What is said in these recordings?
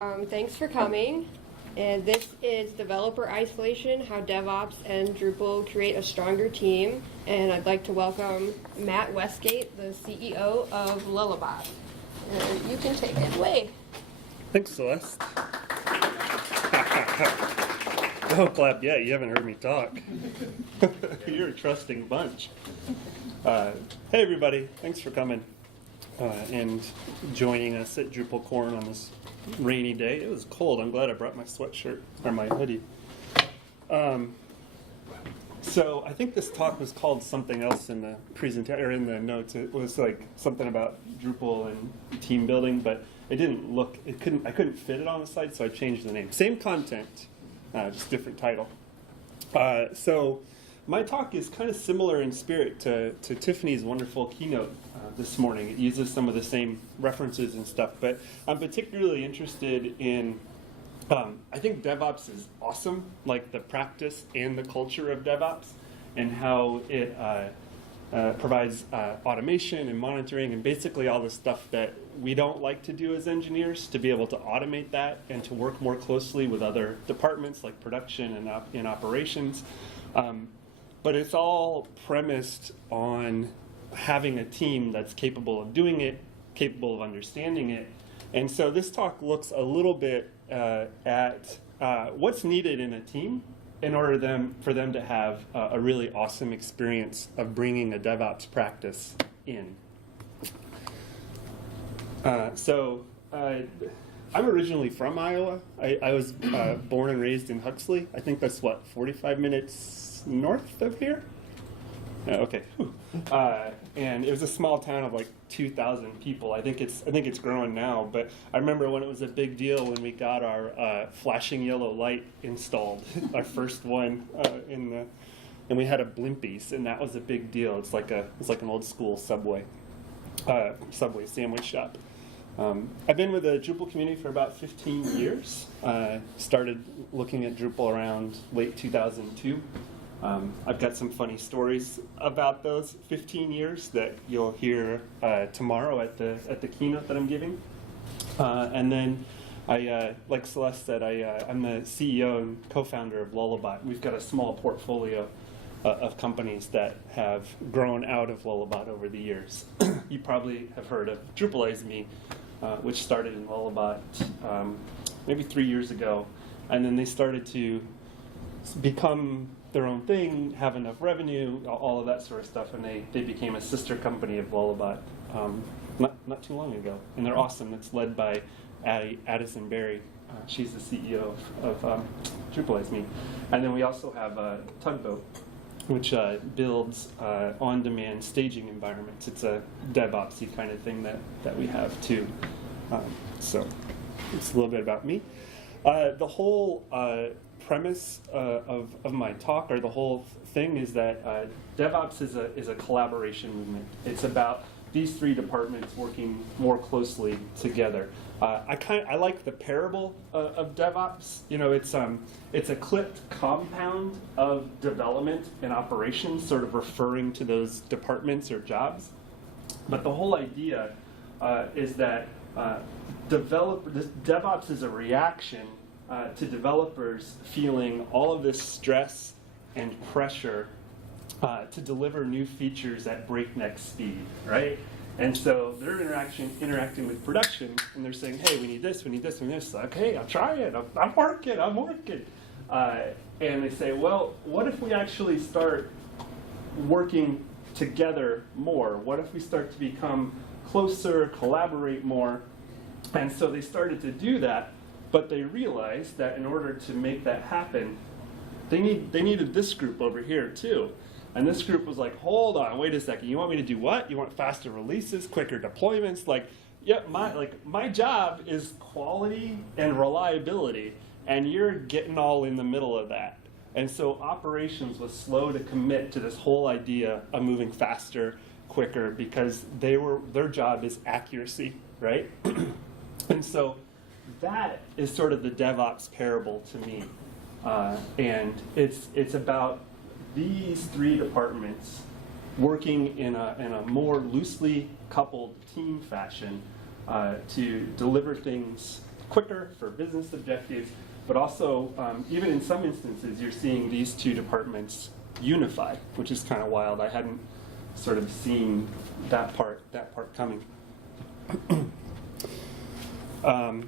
Thanks for coming. And this is Developer Isolation, How DevOps and Drupal Create a Stronger Team. And I'd like to welcome Matt Westgate, the CEO of Lullabot. And you can take it away. Thanks, Celeste. Don't clap yet, you haven't heard me talk. You're a trusting bunch. Hey everybody, thanks for coming and joining us at DrupalCorn on this rainy day. It was cold. I'm glad I brought my sweatshirt or my hoodie. So I think this talk was called something else in the presentation or in the notes. It was like something about Drupal and team building, but it didn't look. I couldn't fit it on the slide, so I changed the name. Same content, just different title. So my talk is kind of similar in spirit to Tiffany's wonderful keynote this morning. It uses some of the same references and stuff, but I'm particularly interested in, I think DevOps is awesome, like the practice and the culture of DevOps, and how it provides automation and monitoring and basically all the stuff that we don't like to do as engineers, to be able to automate that and to work more closely with other departments like production and in operations. But it's all premised on having a team that's capable of doing it, capable of understanding it. And so this talk looks a little bit at what's needed in a team in order for them to have a really awesome experience of bringing a DevOps practice in. I'm originally from Iowa. I was born and raised in Huxley. I think that's, 45 minutes north of here? Okay. And it was a small town of like 2,000 people. I think it's growing now, but I remember when it was a big deal when we got our flashing yellow light installed, our first one and we had a Blimpies, and that was a big deal. It's like an old school Subway sandwich shop. I've been with the Drupal community for about 15 years. Started looking at Drupal around late 2002. I've got some funny stories about those 15 years that you'll hear tomorrow at the keynote that I'm giving. And then like Celeste said, I'm the CEO and co-founder of Lullabot. We've got a small portfolio of companies that have grown out of Lullabot over the years. You probably have heard of Drupalize Me, which started in Lullabot maybe 3 years ago. And then they started to become their own thing, have enough revenue, all of that sort of stuff, and they became a sister company of Lullabot not too long ago. And they're awesome. It's led by Addison Berry. She's the CEO of Drupalize Me. And then we also have Tugboat, which builds on-demand staging environments. It's a DevOps-y kind of thing that we have too. So it's a little bit about me. The whole premise of my talk, or the whole thing, is that DevOps is a collaboration movement. It's about these three departments working more closely together. I like the parable of DevOps. You know, it's a clipped compound of development and operations, sort of referring to those departments or jobs. But the whole idea is that DevOps is a reaction to developers feeling all of this stress and pressure to deliver new features at breakneck speed, right? And so they're interacting with production, and they're saying, hey, we need this, we need this, we need this. Like, hey, I'll try it, I'm working. And they say, well, what if we actually start working together more? What if we start to become closer, collaborate more? And so they started to do that, but they realized that in order to make that happen, they needed this group over here too. And this group was like, hold on, wait a second. You want me to do what? You want faster releases, quicker deployments? Like, yeah, my job is quality and reliability, and you're getting all in the middle of that. And so operations was slow to commit to this whole idea of moving faster, quicker, because their job is accuracy, right? And so that is sort of the DevOps parable to me. And it's about these three departments working in a more loosely coupled team fashion to deliver things quicker for business objectives, but also, even in some instances, you're seeing these two departments unify, which is kind of wild. I hadn't sort of seen that part coming. All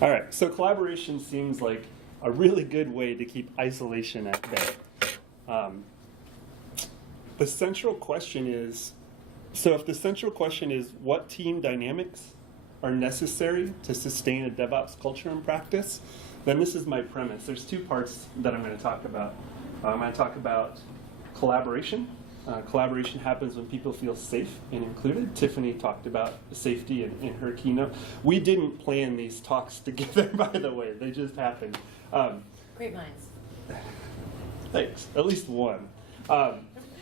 right, so collaboration seems like a really good way to keep isolation at bay. The central question is, so if the central question is what team dynamics are necessary to sustain a DevOps culture and practice, then this is my premise. There's two parts that I'm going to talk about. I'm going to talk about collaboration. Collaboration happens when people feel safe and included. Tiffany talked about safety in her keynote. We didn't plan these talks together, by the way. They just happened. Great minds. Thanks. At least one.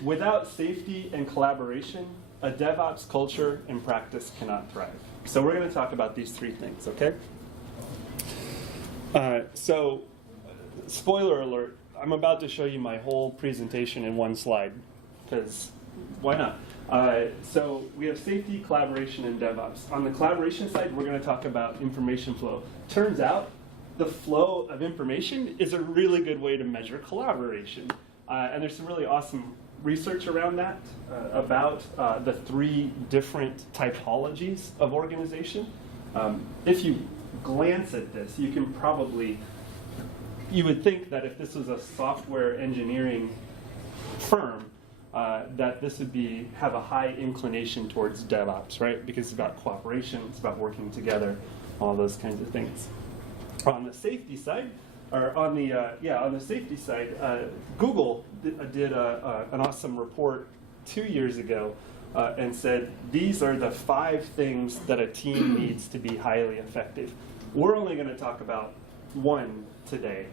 Without safety and collaboration, a DevOps culture and practice cannot thrive. So we're going to talk about these three things, okay? So, spoiler alert, I'm about to show you my whole presentation in one slide, because why not? So we have safety, collaboration, and DevOps. On the collaboration side, we're going to talk about information flow. Turns out, the flow of information is a really good way to measure collaboration. And there's some really awesome research around that, about the three different typologies of organization. If you glance at this, you can probably, you would think that if this was a software engineering firm, that this would have a high inclination towards DevOps, right? Because it's about cooperation, it's about working together, all those kinds of things. On the safety side, or on the safety side, Google did an awesome report 2 years ago and said these are the 5 things that a team needs to be highly effective. We're only going to talk about one today,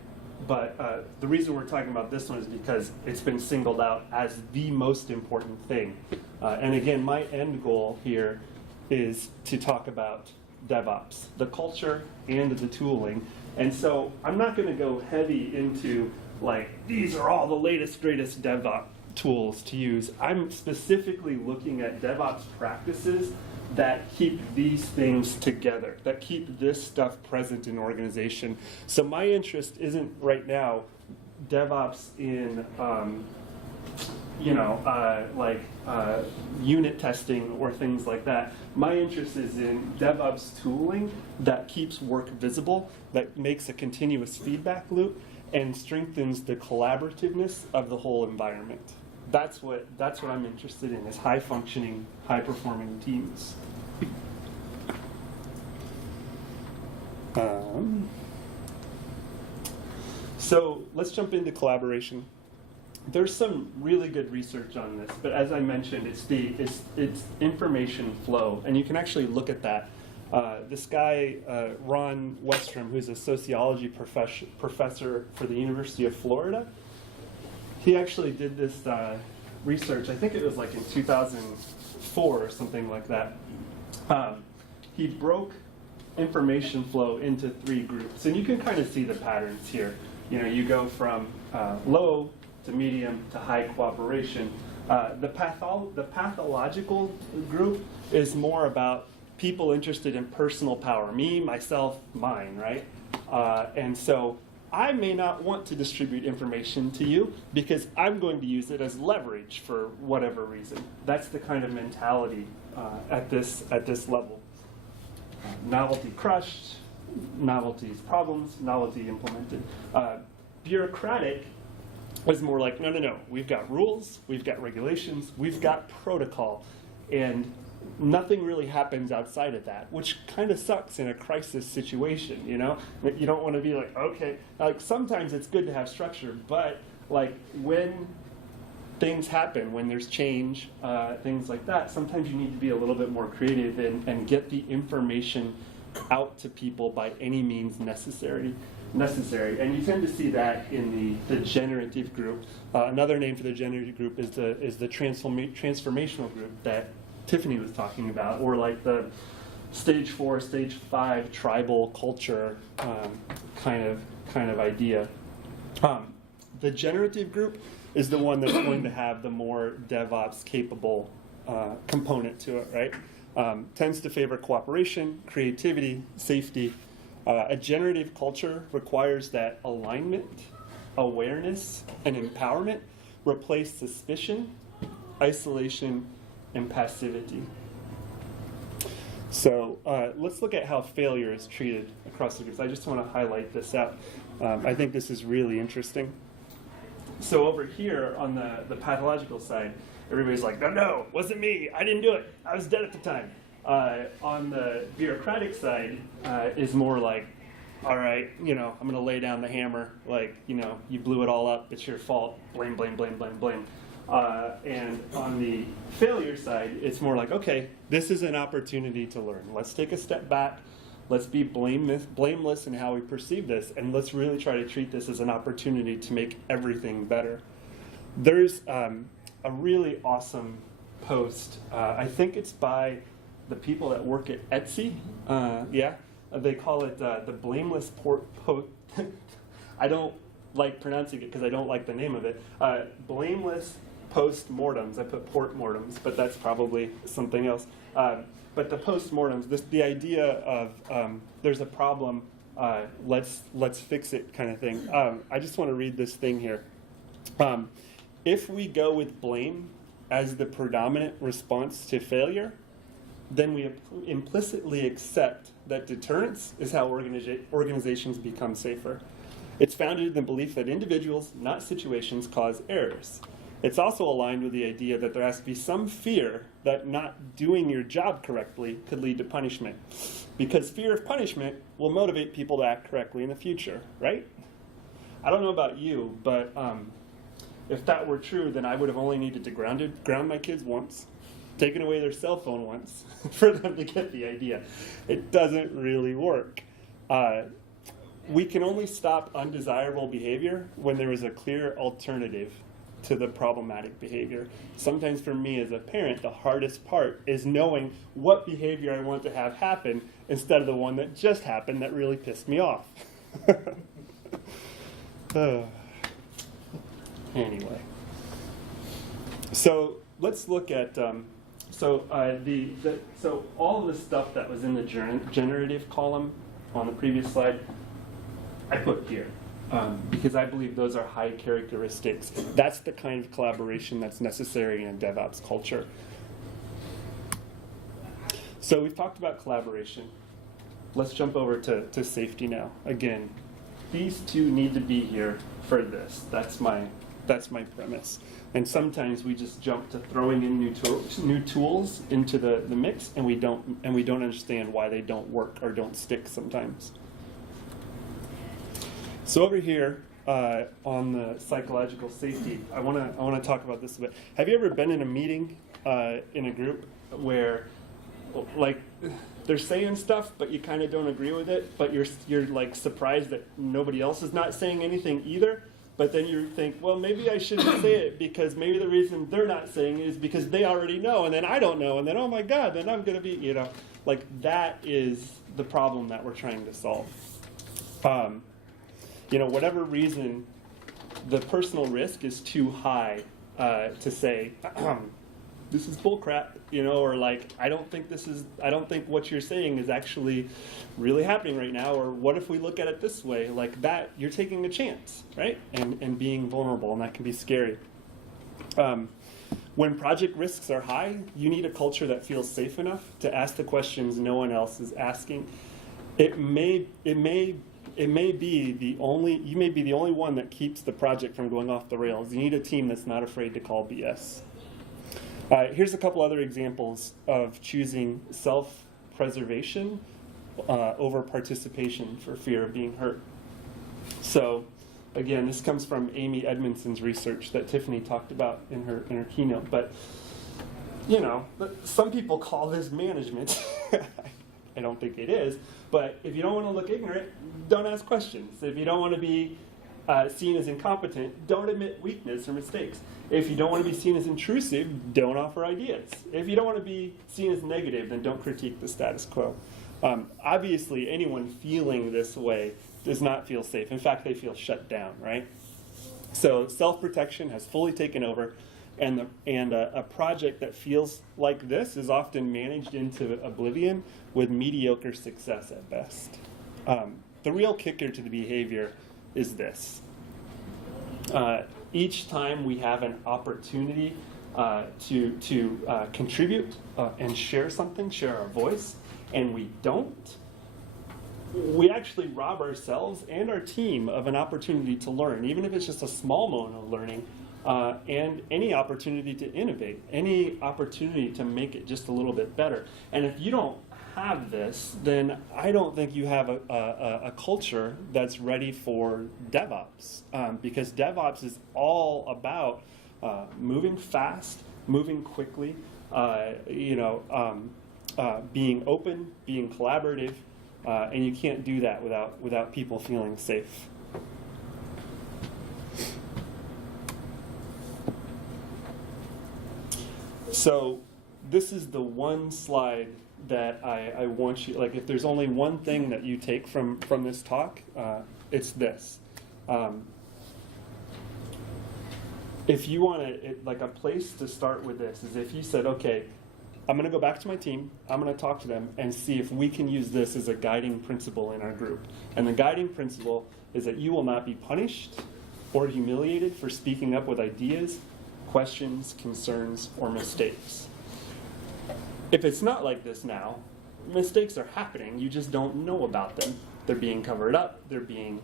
but the reason we're talking about this one is because it's been singled out as the most important thing. And again, my end goal here is to talk about DevOps, the culture and the tooling. And so I'm not going to go heavy into like, these are all the latest, greatest DevOps tools to use. I'm specifically looking at DevOps practices that keep these things together, that keep this stuff present in organization. So my interest isn't right now DevOps in unit testing or things like that. My interest is in DevOps tooling that keeps work visible, that makes a continuous feedback loop, and strengthens the collaborativeness of the whole environment. That's what I'm interested in, is high-functioning, high-performing teams. So let's jump into collaboration. There's some really good research on this, but as I mentioned, it's information flow, and you can actually look at that. This guy, Ron Westrom, who's a sociology professor for the University of Florida, he actually did this research, I think it was like in 2004 or something like that. He broke information flow into 3 groups, and you can kind of see the patterns here. You know, you go from low to medium to high cooperation. The pathological group is more about people interested in personal power. Me, myself, mine, right? And so I may not want to distribute information to you because I'm going to use it as leverage for whatever reason. That's the kind of mentality at this level. Novelty crushed, novelty's problems, novelty implemented. Bureaucratic was more like, no, we've got rules, we've got regulations, we've got protocol, and nothing really happens outside of that, which kind of sucks in a crisis situation, you know? You don't want to be like, okay, like sometimes it's good to have structure, but like when things happen, when there's change, things like that, sometimes you need to be a little bit more creative and get the information out to people by any means necessary. And you tend to see that in the generative group. Another name for the generative group is the transformational group that Tiffany was talking about, or like the stage 4, stage 5 tribal culture kind of idea. The generative group is the one that's going to have the more DevOps capable component to it, right? tends to favor cooperation, creativity, safety. A generative culture requires that alignment, awareness, and empowerment replace suspicion, isolation, and passivity. So let's look at how failure is treated across the groups. I just want to highlight this out. I think this is really interesting. So over here on the pathological side, everybody's like, no, wasn't me. I didn't do it. I was dead at the time. On the bureaucratic side is more like, all right, I'm going to lay down the hammer. Like, you blew it all up. It's your fault. Blame, blame, blame, blame, blame. And on the failure side, it's more like, okay, this is an opportunity to learn. Let's take a step back. Let's be blameless in how we perceive this, and let's really try to treat this as an opportunity to make everything better. There's a really awesome post. I think it's by the people that work at Etsy. They call it the blameless post. I don't like pronouncing it because I don't like the name of it. Blameless post-mortems. I put port-mortems, but that's probably something else. But the post-mortems, the idea of there's a problem, let's fix it kind of thing. I just want to read this thing here. If we go with blame as the predominant response to failure, then we implicitly accept that deterrence is how organizations become safer. It's founded in the belief that individuals, not situations, cause errors. It's also aligned with the idea that there has to be some fear that not doing your job correctly could lead to punishment. Because fear of punishment will motivate people to act correctly in the future, right? I don't know about you, but if that were true, then I would have only needed to ground my kids once, taken away their cell phone once, for them to get the idea. It doesn't really work. We can only stop undesirable behavior when there is a clear alternative to the problematic behavior. Sometimes for me as a parent, the hardest part is knowing what behavior I want to have happen instead of the one that just happened that really pissed me off. Anyway. So let's look at, so all of the stuff that was in the generative column on the previous slide, I put here. Because I believe those are high characteristics. That's the kind of collaboration that's necessary in a DevOps culture. So we've talked about collaboration. Let's jump over to safety now. Again, these two need to be here for this. That's my premise. And sometimes we just jump to throwing in new tools into the mix, and we don't understand why they don't work or don't stick sometimes. So over here on the psychological safety, I want to talk about this a bit. Have you ever been in a meeting in a group where, like, they're saying stuff, but you kind of don't agree with it, but you're like surprised that nobody else is not saying anything either, but then you think, well, maybe I shouldn't say it because maybe the reason they're not saying it is because they already know, and then I don't know, and then, oh my God, then I'm going to be, like that is the problem that we're trying to solve. Whatever reason, the personal risk is too high to say, this is bullcrap, or like, I don't think what you're saying is actually really happening right now, or what if we look at it this way? Like that, you're taking a chance, right? And being vulnerable, and that can be scary. When project risks are high, you need a culture that feels safe enough to ask the questions no one else is asking. You may be the only one that keeps the project from going off the rails. You need a team that's not afraid to call BS. Here's a couple other examples of choosing self-preservation over participation for fear of being hurt. So, again, this comes from Amy Edmondson's research that Tiffany talked about in her keynote. But, some people call this management. I don't think it is. But if you don't want to look ignorant, don't ask questions. If you don't want to be seen as incompetent, don't admit weakness or mistakes. If you don't want to be seen as intrusive, don't offer ideas. If you don't want to be seen as negative, then don't critique the status quo. Obviously, anyone feeling this way does not feel safe. In fact, they feel shut down, right? So self-protection has fully taken over. and a project that feels like this is often managed into oblivion with mediocre success at best. The real kicker to the behavior is this. Each time we have an opportunity to contribute and share something, share our voice, and we don't, we actually rob ourselves and our team of an opportunity to learn, even if it's just a small moment of learning, and any opportunity to innovate, any opportunity to make it just a little bit better. And if you don't have this, then I don't think you have a culture that's ready for DevOps, because DevOps is all about moving fast, moving quickly, being open, being collaborative, and you can't do that without people feeling safe. So this is the one slide that I want you, like if there's only one thing that you take from this talk, it's this. If you want to, like a place to start with this is if you said, okay, I'm going to go back to my team, I'm going to talk to them and see if we can use this as a guiding principle in our group. And the guiding principle is that you will not be punished or humiliated for speaking up with ideas, questions, concerns, or mistakes. If it's not like this now, mistakes are happening, you just don't know about them. They're being covered up, they're being,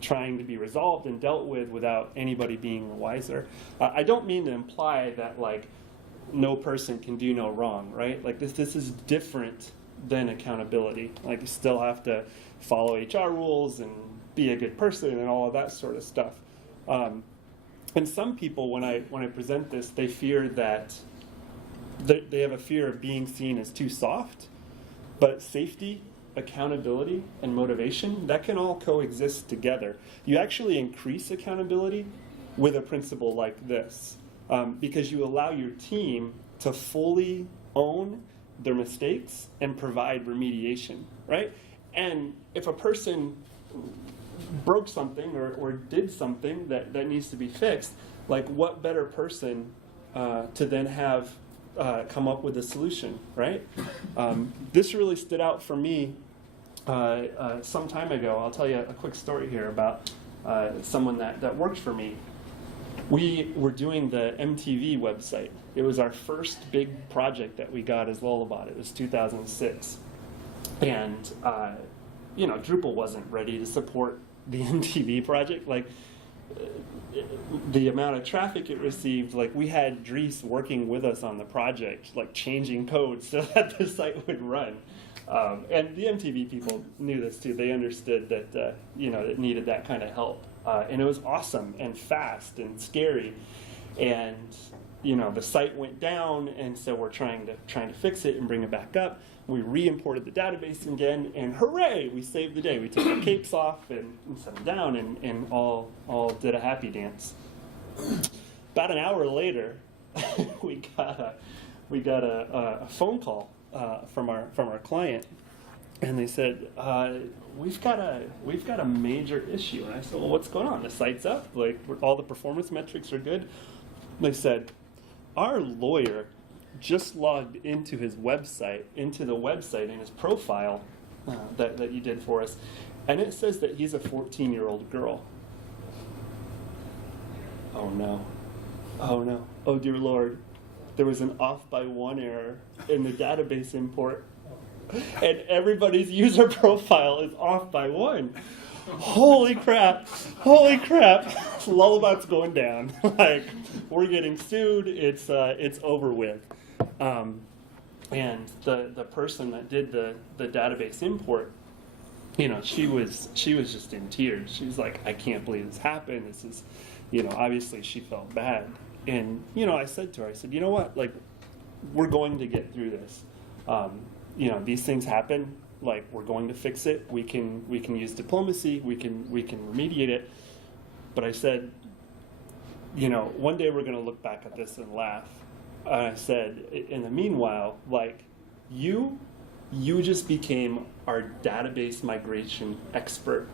trying to be resolved and dealt with without anybody being wiser. I don't mean to imply that, like, no person can do no wrong, right? Like, this is different than accountability. Like, you still have to follow HR rules and be a good person and all of that sort of stuff. And some people, when I present this, they fear that they have a fear of being seen as too soft, but safety, accountability, and motivation, that can all coexist together. You actually increase accountability with a principle like this, because you allow your team to fully own their mistakes and provide remediation, right? And if a person broke something or did something that needs to be fixed, like what better person to then have come up with a solution, right? This really stood out for me some time ago. I'll tell you a quick story here about someone that worked for me. We were doing the MTV website. It was our first big project that we got as Lullabot. It was 2006. And, Drupal wasn't ready to support the MTV project. Like, the amount of traffic it received, like we had Dries working with us on the project, like changing code so that the site would run. And the MTV people knew this too. They understood that, it needed that kind of help. And it was awesome and fast and scary. And, the site went down, and so we're trying to fix it and bring it back up. We re-imported the database again, and hooray, we saved the day. We took our capes off and set them down and all did a happy dance. About an hour later, we got a phone call from our client, and they said, we've got a major issue. And I said, well, what's going on? The site's up, like all the performance metrics are good. They said, our lawyer just logged into the website in his profile that you did for us, and it says that he's a 14-year-old girl. Oh no. Oh dear Lord. There was an off by one error in the database import, and everybody's user profile is off by one. Holy crap. Lullabot's going down. Like, we're getting sued. It's over with. And the person that did the database import, she was just in tears. She was like, I can't believe this happened. This is, obviously she felt bad. And, I said to her, you know what, like, we're going to get through this. These things happen. Like, we're going to fix it. We can use diplomacy. We can remediate it. But I said, one day we're going to look back at this and laugh. I said, in the meanwhile, like, you just became our database migration expert.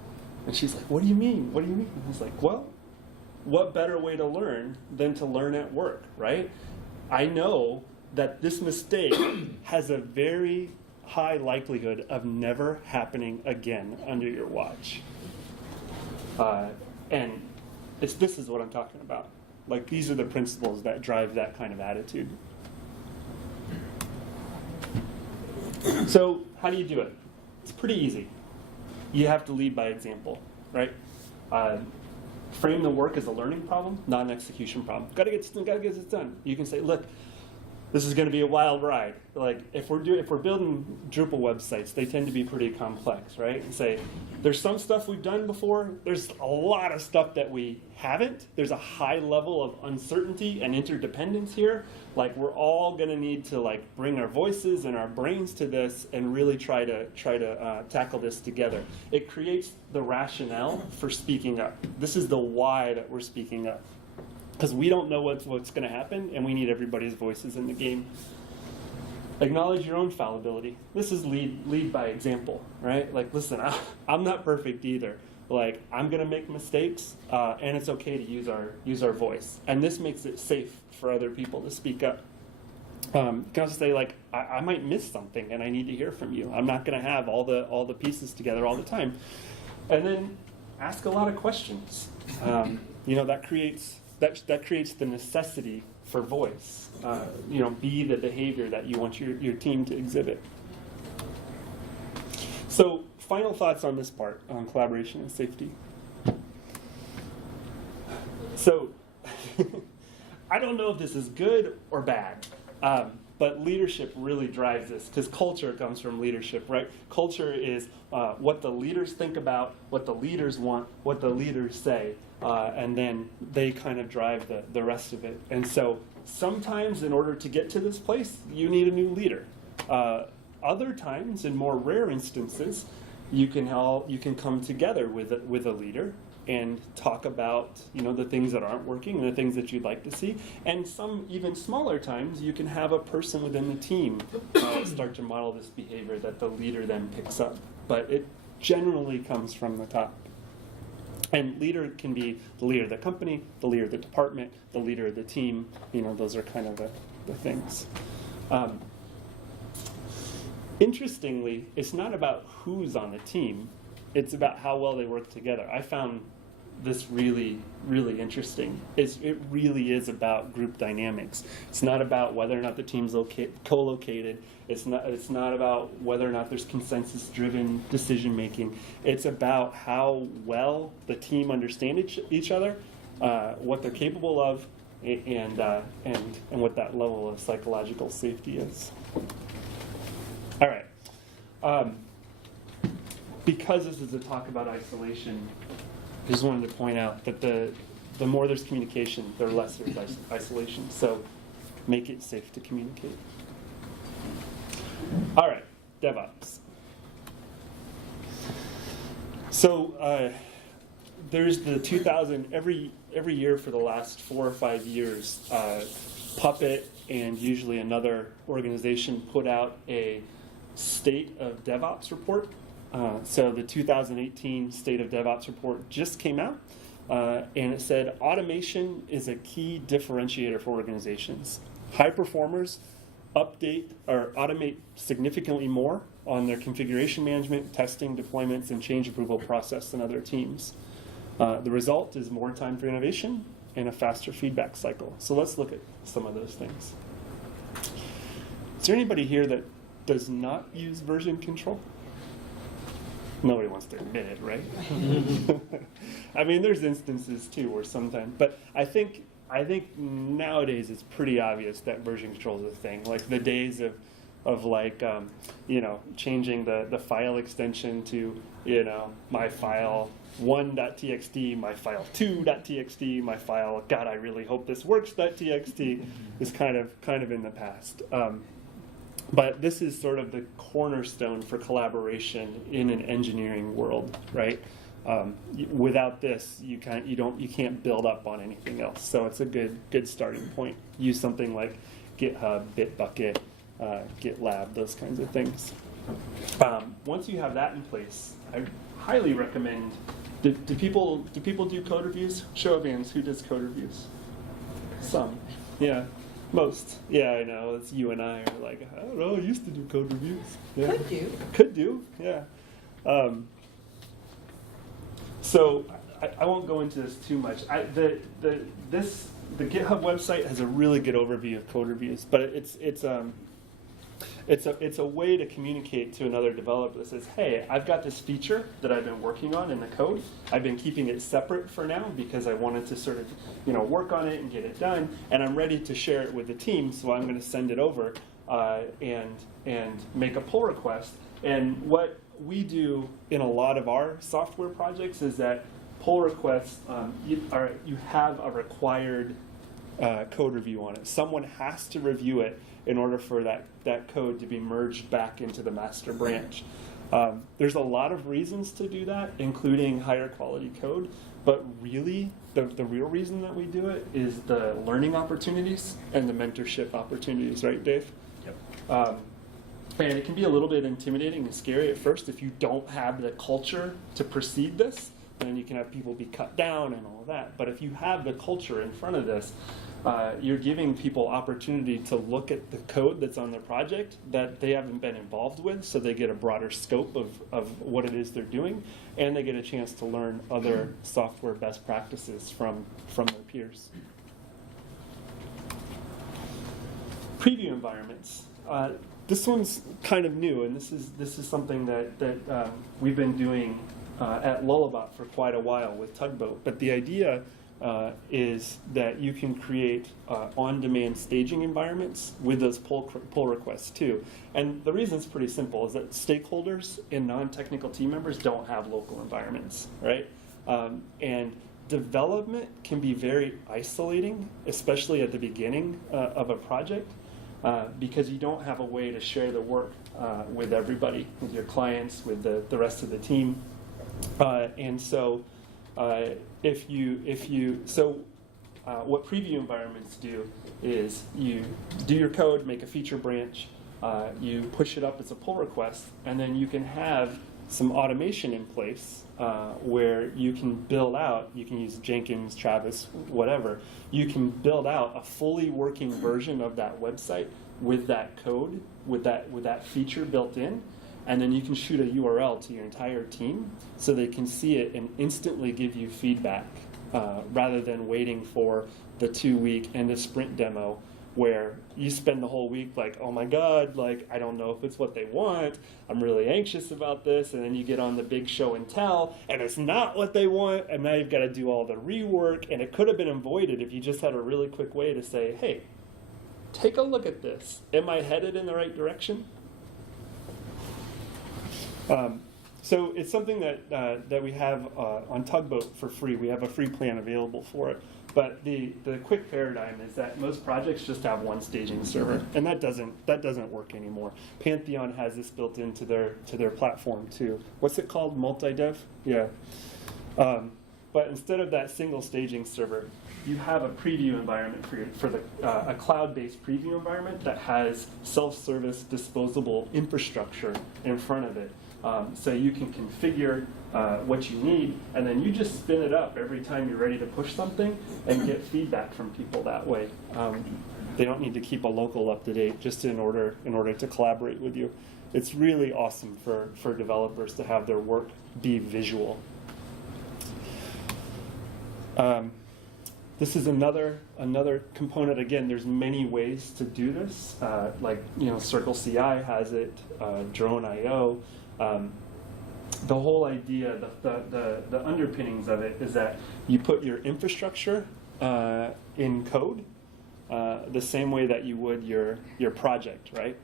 And she's like, what do you mean? I was like, well, what better way to learn than to learn at work, right? I know that this mistake has a very high likelihood of never happening again under your watch. And this is what I'm talking about. Like, these are the principles that drive that kind of attitude. So how do you do it? It's pretty easy. You have to lead by example, right? Frame the work as a learning problem, not an execution problem. Gotta get this done. You can say, look, this is going to be a wild ride. Like, if we're building Drupal websites, they tend to be pretty complex, right? And say, there's some stuff we've done before. There's a lot of stuff that we haven't. There's a high level of uncertainty and interdependence here. Like, we're all going to need to like bring our voices and our brains to this and really try to tackle this together. It creates the rationale for speaking up. This is the why that we're speaking up. Because we don't know what's going to happen, and we need everybody's voices in the game. Acknowledge your own fallibility. This is lead by example, right? Like, listen, I'm not perfect either. Like, I'm going to make mistakes, and it's okay to use our voice. And this makes it safe for other people to speak up. You can also say, like, I might miss something, and I need to hear from you. I'm not going to have all the pieces together all the time. And then ask a lot of questions. That creates the necessity for voice. Be the behavior that you want your team to exhibit. So, final thoughts on this part, on collaboration and safety. So, I don't know if this is good or bad, but leadership really drives this, because culture comes from leadership, right? Culture is what the leaders think about, what the leaders want, what the leaders say. And then they kind of drive the rest of it. And so sometimes in order to get to this place, you need a new leader. Other times, in more rare instances, you can come together with a leader and talk about the things that aren't working and the things that you'd like to see. And some even smaller times, you can have a person within the team start to model this behavior that the leader then picks up. But it generally comes from the top. And leader can be the leader of the company, the leader of the department, the leader of the team. Those are kind of the things. Interestingly, it's not about who's on the team. It's about how well they work together. I found this really, really interesting. It really is about group dynamics. It's not about whether or not the team's co-located. It's not about whether or not there's consensus-driven decision-making. It's about how well the team understands each other, what they're capable of, and what that level of psychological safety is. All right. Because this is a talk about isolation, I just wanted to point out that the more there's communication, the less there's isolation. So make it safe to communicate. All right, DevOps. So there's the 2000, every year for the last 4 or 5 years, Puppet and usually another organization put out a State of DevOps report. So the 2018 State of DevOps report just came out, and it said automation is a key differentiator for organizations. High performers update or automate significantly more on their configuration management, testing, deployments, and change approval process than other teams. The result is more time for innovation and a faster feedback cycle. So let's look at some of those things. Is there anybody here that does not use version control? Nobody wants to admit it, right? I mean, there's instances too where sometimes, but I think nowadays it's pretty obvious that version control is a thing. Like the days of like changing the file extension to my file 1.txt, my file 2.txt, my file God I really hope this works.txt is kind of in the past. But this is sort of the cornerstone for collaboration in an engineering world, right? Without this, you can't build up on anything else. So it's a good starting point. Use something like GitHub, Bitbucket, GitLab, those kinds of things. Once you have that in place, I highly recommend. Do people do code reviews? Show of hands, who does code reviews? Some, yeah, most. Yeah, I know. It's you and I are like, I don't know. I used to do code reviews. Yeah. Could do. Yeah. So I won't go into this too much. The GitHub website has a really good overview of code reviews, but it's a way to communicate to another developer that says, hey, I've got this feature that I've been working on in the code. I've been keeping it separate for now because I wanted to sort of work on it and get it done, and I'm ready to share it with the team, so I'm going to send it over and make a pull request. And what we do in a lot of our software projects is that pull requests, you have a required code review on it. Someone has to review it in order for that code to be merged back into the master branch. There's a lot of reasons to do that, including higher quality code, but really, the real reason that we do it is the learning opportunities and the mentorship opportunities, right, Dave? Yep. And it can be a little bit intimidating and scary at first if you don't have the culture to precede this. And then you can have people be cut down and all of that. But if you have the culture in front of this, you're giving people opportunity to look at the code that's on their project that they haven't been involved with, so they get a broader scope of what it is they're doing, and they get a chance to learn other software best practices from their peers. Preview environments. This one's kind of new, and this is something that we've been doing at Lullabot for quite a while with Tugboat. But the idea is that you can create on-demand staging environments with those pull requests too. And the reason it's pretty simple is that stakeholders and non-technical team members don't have local environments, right? And development can be very isolating, especially at the beginning of a project. Because you don't have a way to share the work with everybody, with your clients, with the rest of the team, and so what preview environments do is you do your code, make a feature branch, you push it up as a pull request, and then you can have some automation in place where you can build out, you can use Jenkins, Travis, whatever, you can build out a fully working version of that website with that code, with that feature built in, and then you can shoot a URL to your entire team so they can see it and instantly give you feedback rather than waiting for the 2-week end of sprint demo where you spend the whole week like, oh my God, like I don't know if it's what they want, I'm really anxious about this, and then you get on the big show and tell, and it's not what they want, and now you've got to do all the rework, and it could have been avoided if you just had a really quick way to say, hey, take a look at this. Am I headed in the right direction? So it's something that we have on Tugboat for free. We have a free plan available for it. But the quick paradigm is that most projects just have one staging server, and that doesn't work anymore. Pantheon has this built into their platform too. What's it called? Multi-dev? Yeah. But instead of that single staging server, you have a preview environment a cloud-based preview environment that has self-service disposable infrastructure in front of it. So you can configure what you need, and then you just spin it up every time you're ready to push something and get feedback from people that way. They don't need to keep a local up to date just in order to collaborate with you. It's really awesome for developers to have their work be visual. This is another component. Again, there's many ways to do this. Circle CI has it, Drone.io. The whole idea, the underpinnings of it is that you put your infrastructure in code the same way that you would your project, right?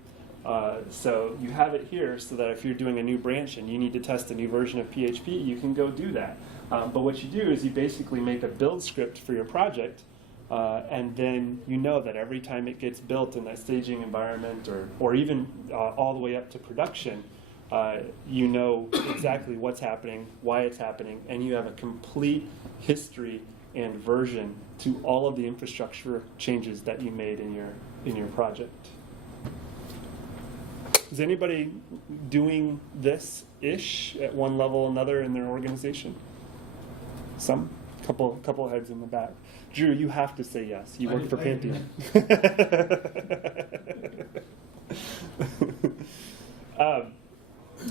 So you have it here so that if you're doing a new branch and you need to test a new version of PHP, you can go do that. But what you do is you basically make a build script for your project, and then you know that every time it gets built in that staging environment or even all the way up to production, you know exactly what's happening, why it's happening, and you have a complete history and version to all of the infrastructure changes that you made in your project. Is anybody doing this-ish at one level or another in their organization? Some? Couple heads in the back. Drew, you have to say yes. You work for Pantheon.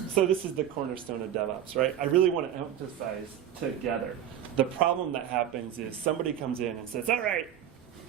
So this is the cornerstone of DevOps, right? I really want to emphasize together. The problem that happens is somebody comes in and says, all right,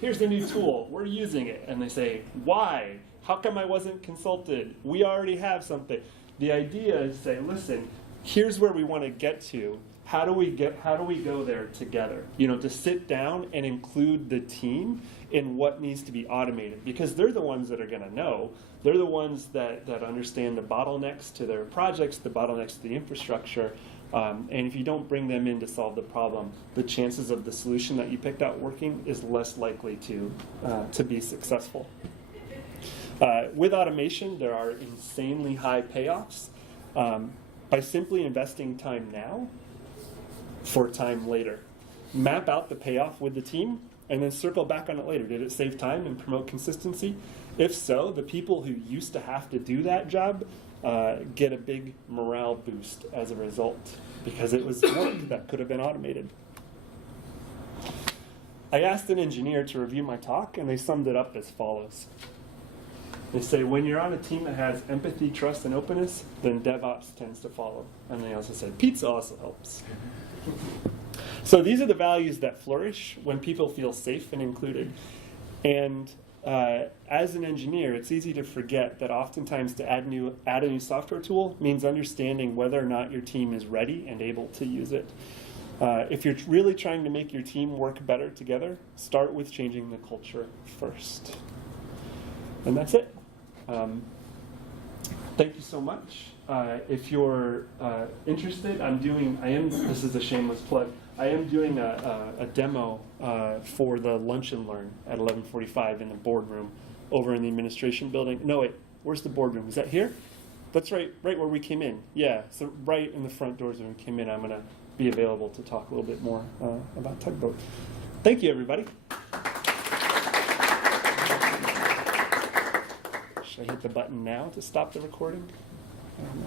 here's the new tool. We're using it. And they say, why? How come I wasn't consulted? We already have something. The idea is to say, listen, here's where we want to get to. How do we go there together? To sit down and include the team in what needs to be automated, because they're the ones that are going to know. They're the ones that understand the bottlenecks to their projects, the bottlenecks to the infrastructure. And if you don't bring them in to solve the problem, the chances of the solution that you picked out working is less likely to be successful. With automation, there are insanely high payoffs. By simply investing time now for time later. Map out the payoff with the team and then circle back on it later. Did it save time and promote consistency? If so, the people who used to have to do that job get a big morale boost as a result, because it was work that could have been automated. I asked an engineer to review my talk, and they summed it up as follows. They say, when you're on a team that has empathy, trust, and openness, then DevOps tends to follow. And they also said, pizza also helps. So these are the values that flourish when people feel safe and included. And as an engineer, it's easy to forget that oftentimes to add a new software tool means understanding whether or not your team is ready and able to use it. If you're really trying to make your team work better together, start with changing the culture first. And that's it. Thank you so much. If you're interested, this is a shameless plug, I am doing a demo for the Lunch and Learn at 11:45 in the boardroom over in the administration building. No, wait, where's the boardroom? Is that here? That's right where we came in. Yeah, so right in the front doors when we came in, I'm going to be available to talk a little bit more about Tugboat. Thank you, everybody. Should I hit the button now to stop the recording? I don't know.